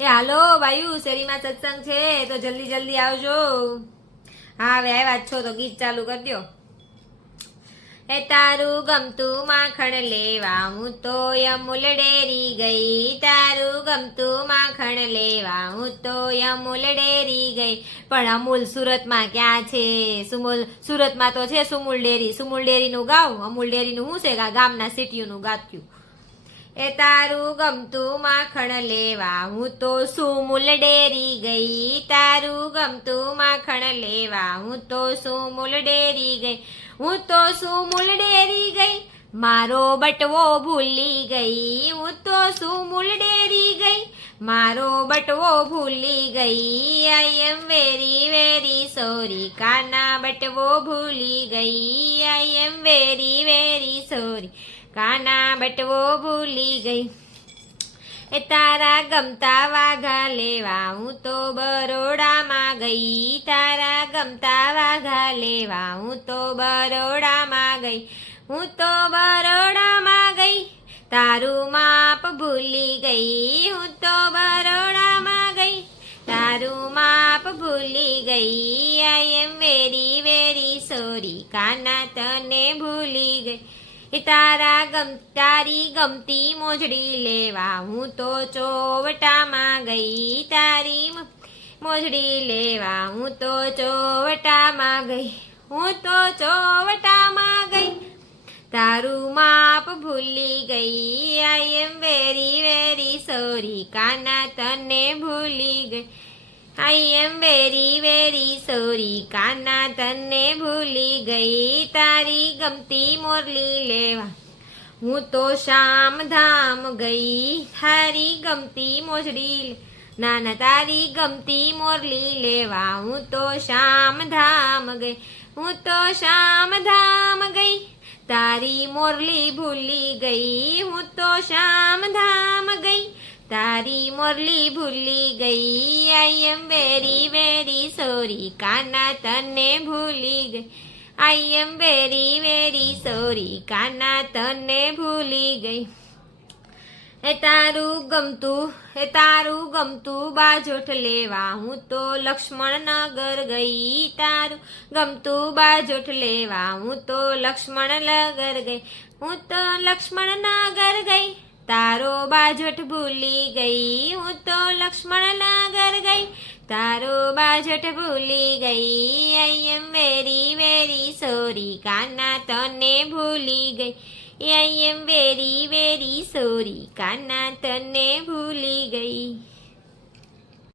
એ હાલો બાયુ, શેરીમાં સત્સંગ છે તો જલ્દી જલ્દી આવજો. હા હવે આવ્યા જ છો તો ગીત ચાલુ કરી દો. એ તારું ગમતું માખણ લેવા હું તો અમૂલ ડેરી ગઈ. તારું ગમતું માખણ લેવા હું તો અમૂલ ડેરી ગઈ. પણ અમૂલ સુરતમાં ક્યાં છે? સુરતમાં તો છે સુમૂલ ડેરી. સુમૂલ ડેરીનું ગાવ, અમૂલ ડેરીનું શું છે? ગામના સિટીનું ગાત્યું. એ તારું ગમતું માખણ લેવા હું તો સુમૂલ ડેરી ગઈ. તારું ગમતું માખણ લેવા હું તો સુમૂલ ડેરી ગઈ. હું તો સુમૂલ ડેરી ગઈ, મારો બટવો ભૂલી ગઈ. હું તો સુમૂલ ડેરી ગઈ, મારો બટવો ભૂલી ગઈ. આઈ એમ વેરી વેરી સોરી, કાના બટવો ભૂલી ગઈ. આઈ એમ વેરી વેરી સોરી, કાના બટવો ભૂલી ગઈ. એ તારા ગમતા વાઘા લેવા હું તો બરોડામાં ગઈ. તારા ગમતા વાઘા લેવા હું તો બરોડામાં ગઈ. હું તો બરોડામાં ગઈ, તારું માપ ભૂલી ગઈ. હું તો બરોડામાં ગઈ, તારું માપ ભૂલી ગઈ. આઈ એમ વેરી વેરી સોરી, કાના તને ભૂલી ગઈ. તારી ગમતી મોજડી લેવા હું તો ચોવટામાં ગઈ. તારી મોજડી લેવા હું તો ચોવટામાં ગઈ. હું તો ચોવટામાં ગઈ, તારું માપ ભૂલી ગઈ. આઈ એમ વેરી વેરી સોરી, કાના તને ભૂલી ગઈ. આઈ એમ વેરી વેરી સોરી, કાના તને ભૂલી ગઈ. તારી ગમતી મોરલી લેવા હું તો શામધામ ગઈ. તારી ગમતી મોજડી નાના, તારી ગમતી મોરલી લેવા હું તો શામધામ ગઈ. હું તો શામધામ ગઈ, તારી મોરલી ભૂલી ગઈ. હું તો શામધામ ગઈ, તારી મોરલી ભૂલી ગઈ. આઈ એમ વેરી વેરી સોરી, કાના તને ભૂલી ગઈ. આઈ એમ વેરી વેરી સોરી, કાના તને ભૂલી ગઈ. એ તારું ગમતું બાજોઠ લેવા હું તો લક્ષ્મણનગર ગઈ. તારું ગમતું બાજોઠ લેવા હું તો લક્ષ્મણનગર ગઈ. હું તો લક્ષ્મણનગર ગઈ, તારો બાજોઠ ભૂલી ગઈ. હું તો લક્ષ્મણનગર ગઈ, તારો બાજોઠ ભૂલી ગઈ. આઈ એમ વેરી વેરી સોરી, કાના તને ભૂલી ગઈ. આઈ એમ વેરી વેરી સોરી, કાના તને ભૂલી ગઈ.